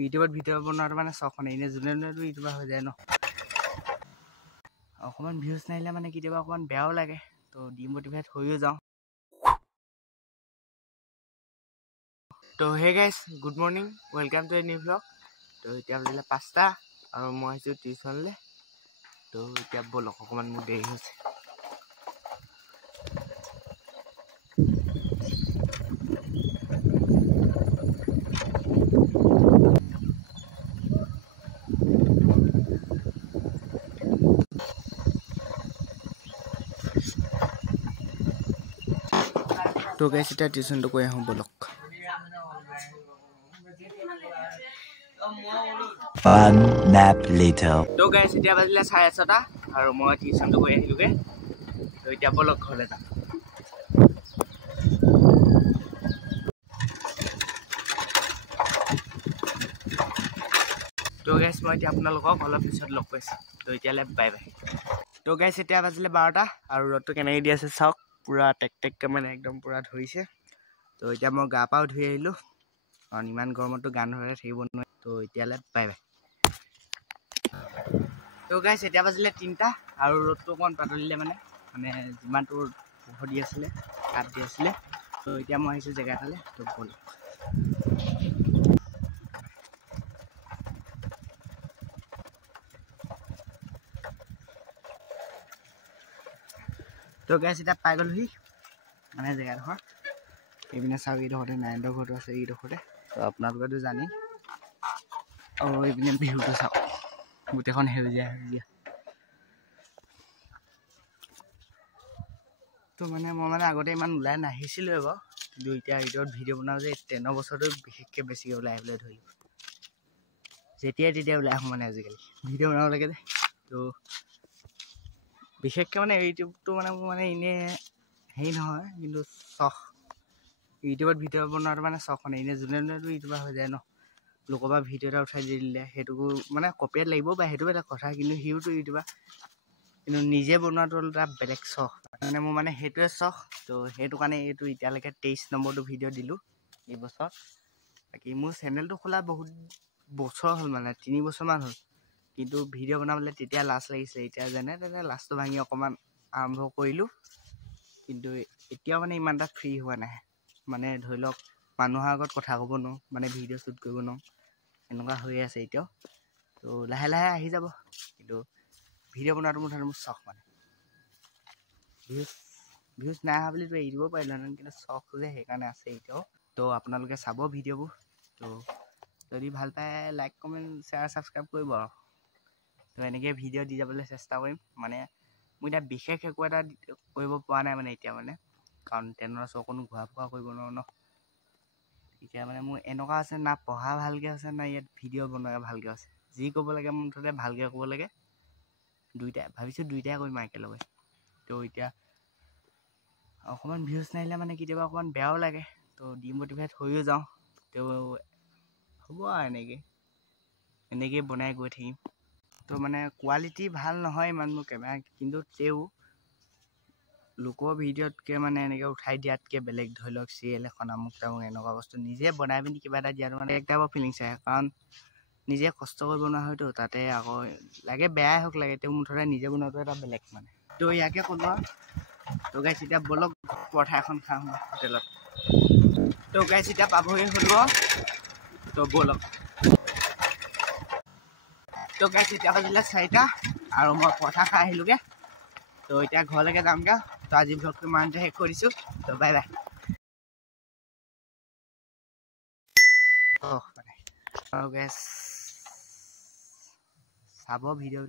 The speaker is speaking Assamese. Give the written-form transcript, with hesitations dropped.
ইউটিউবত ভিডিঅ' বনোৱাৰ মানে চখনে এনে যোনে ইউটিউবাৰ হৈ যায় ন অকণমান ভিউজ নাহিলে মানে কেতিয়াবা অকণমান বেয়াও লাগে তো ডিমোটিভেট হৈও যাওঁ তো hey guys good morning welcome to a new blog তো এতিয়া বাজিলে 5টা আৰু মই আহিছোঁ টিউশ্যনলৈ তো এতিয়া ব'লক অকণমান মোৰ দেৰি হৈছে তো গাইজ এতিয়া টিউশ্যনটো কৰি আহোঁ ব'লক One nap later. তো গাইজ এতিয়া বাজিলে 6:30 আৰু মই টিউশ্যনটো কৰি আহিলোঁগৈ তো এতিয়া ব'লক ঘৰলৈ যাম তো গাইজ মই এতিয়া আপোনালোকক অলপ পিছত লগ পাইছোঁ তো এতিয়ালৈ বাই বাই তো গাইজ এতিয়া বাজিলে 12টা আৰু ৰ'দটো কেনেকৈ দি আছে চাওক পুৰা টেককৈ মানে একদম পুৰা ধৰিছে তো এতিয়া মই গা পাও ধুই আহিলোঁ কাৰণ ইমান গৰমতো গা নোধোৱাকৈ থাকিব নোৱাৰে তো এতিয়ালৈ বাই বাই তো গাইজ এতিয়া বাজিলে 3টা আৰু ৰ'দটো অকণমান পাতলিলে মানে যিমানটো পোহৰ দি আছিলে তাত দি আছিলে তো এতিয়া মই আহিছোঁ জেগা এটালৈ তো ব'লক তো গাইজ এতিয়া পাই গ'লোহি মানে জেগাডোখৰ এইপিনে চাওক এইডোখৰতে নাৰায়ণৰ ঘৰটো আছে এইডোখৰতে তো আপোনালোকেতো জানেই আৰু এইপিনে বিহুটো চাওক গোটেইখন সেউজীয়া সেউজীয়া তো মানে মই আগতে ইমান ওলাই নাহিছিলোঁ বাৰু কিন্তু এতিয়া ইউটিউবত ভিডিঅ' বনাওঁ যে 10 বছৰটো বিশেষকৈ বেছিকৈ ওলাই আহিবলৈ ধৰিলোঁ যেতিয়াই তেতিয়া ওলাই আহোঁ মানে আজিকালি ভিডিঅ' বনাব লাগে যে তো বিশেষকৈ মানে ইউটিউবটো মানে মোৰ মানে এনেই হেৰি নহয় কিন্তু চখ ইউটিউবত ভিডিঅ' বনোৱাৰ মানে চখনে এনেই যোনে ইউটিউবাৰ হৈ যায় ন লোকৰ পৰা ভিডিঅ' এটা উঠাই দি দিলে সেইটো মানে কপিৰাইট লাগিব পাৰে সেইটো বেলেগ কথা কিন্তু সিওতো ইউটিউবাৰ কিন্তু নিজে বনোৱাটো এটা বেলেগ চখ মানে মোৰ মানে সেইটোৱে চখ তো সেইটো কাৰণে এইটো এতিয়ালৈকে 23 নম্বৰটো ভিডিঅ' দিলোঁ এই বছৰ বাকী মোৰ চেনেলটো খোলা বহুত বছৰ হ'ল মানে 3 বছৰমান হ'ল কিন্তু ভিডিঅ' বনাবলৈ তেতিয়া লাজ লাগিছিলে এতিয়া যেনে তেনে লাজটো ভাঙি অকণমান আৰম্ভ কৰিলোঁ কিন্তু এতিয়াও মানে ইমান এটা ফ্ৰী হোৱা নাই মানে ধৰি লওক মানুহৰ আগত কথা ক'ব নোৱাৰোঁ মানে ভিডিঅ' শ্বুট কৰিব নোৱাৰোঁ এনেকুৱা হৈ আছে এতিয়াও তো লাহে লাহে আহি যাব কিন্তু ভিডিঅ' বনোৱাটো মোৰ চখ মানে ভিউজ নাই অহা বুলিতো এৰি দিব পাৰিলোহেঁতেন কিন্তু চখ যে সেইকাৰণে আছে এতিয়াও তো আপোনালোকে চাব ভিডিঅ'বোৰ তো যদি ভাল পায় লাইক কমেণ্ট শ্বেয়াৰ ছাবস্ক্ৰাইব কৰিব আৰু তো এনেকৈ ভিডিঅ' দি যাবলৈ চেষ্টা কৰিম মানে মই এতিয়া বিশেষ একো এটা কৰিব পৰা নাই মানে এতিয়া মানে কাৰণ 10 বছৰ অকণো ঘূৰা ফুৰা কৰিব নোৱাৰোঁ ন এতিয়া মানে মোৰ এনেকুৱা আছে না পঢ়া ভালকৈ আছে না ইয়াত ভিডিঅ' বনোৱা ভালকৈ আছে যি ক'ব লাগে মোৰ মুঠতে ভালকৈ ক'ব লাগে দুইটাই ভাবিছোঁ দুইটাই কৰিম একেলগে তো এতিয়া অকণমান ভিউজ নাহিলে মানে কেতিয়াবা অকণমান বেয়াও লাগে তো ডিমোটিভেট হৈও যাওঁ তো হ'ব আৰু এনেকৈ বনাই গৈ থাকিম তো মানে কোৱালিটি ভাল নহয় ইমান মোৰ কেমেৰা কিন্তু তেও লোকৰ ভিডিঅ'তকৈ মানে এনেকৈ উঠাই দিয়াতকৈ বেলেগ ধৰি লওক চিৰিয়েল এখন আমুক তামুক এনেকুৱা বস্তু নিজে বনাই পিনি কিবা এটা দিয়াটো মানে এক টাইপৰ ফিলিংছ আহে কাৰণ নিজে কষ্ট কৰি বনোৱা হয়তো তাতে আকৌ লাগে বেয়াই হওক লাগে তেওঁ মুঠতে নিজে বনোৱাটো এটা বেলেগ মানে তো ইয়াকে ক'লোঁ আৰু তো গাইজ এতিয়া ব'লক পৰঠা এখন খাওঁ হোটেলত তো গাইজ এতিয়া পাবহি হ'লো তো ব'লক তো গাইজ এতিয়া বাজিলে 4টা আৰু মই পৰঠা খাই আহিলোঁগৈ তো এতিয়া ঘৰলৈকে যামগৈ তো আজি ভ্লগটো ইমানতে শেষ কৰিছোঁ তো বাই বাই আৰু গাইজ চাব ভিডিঅ'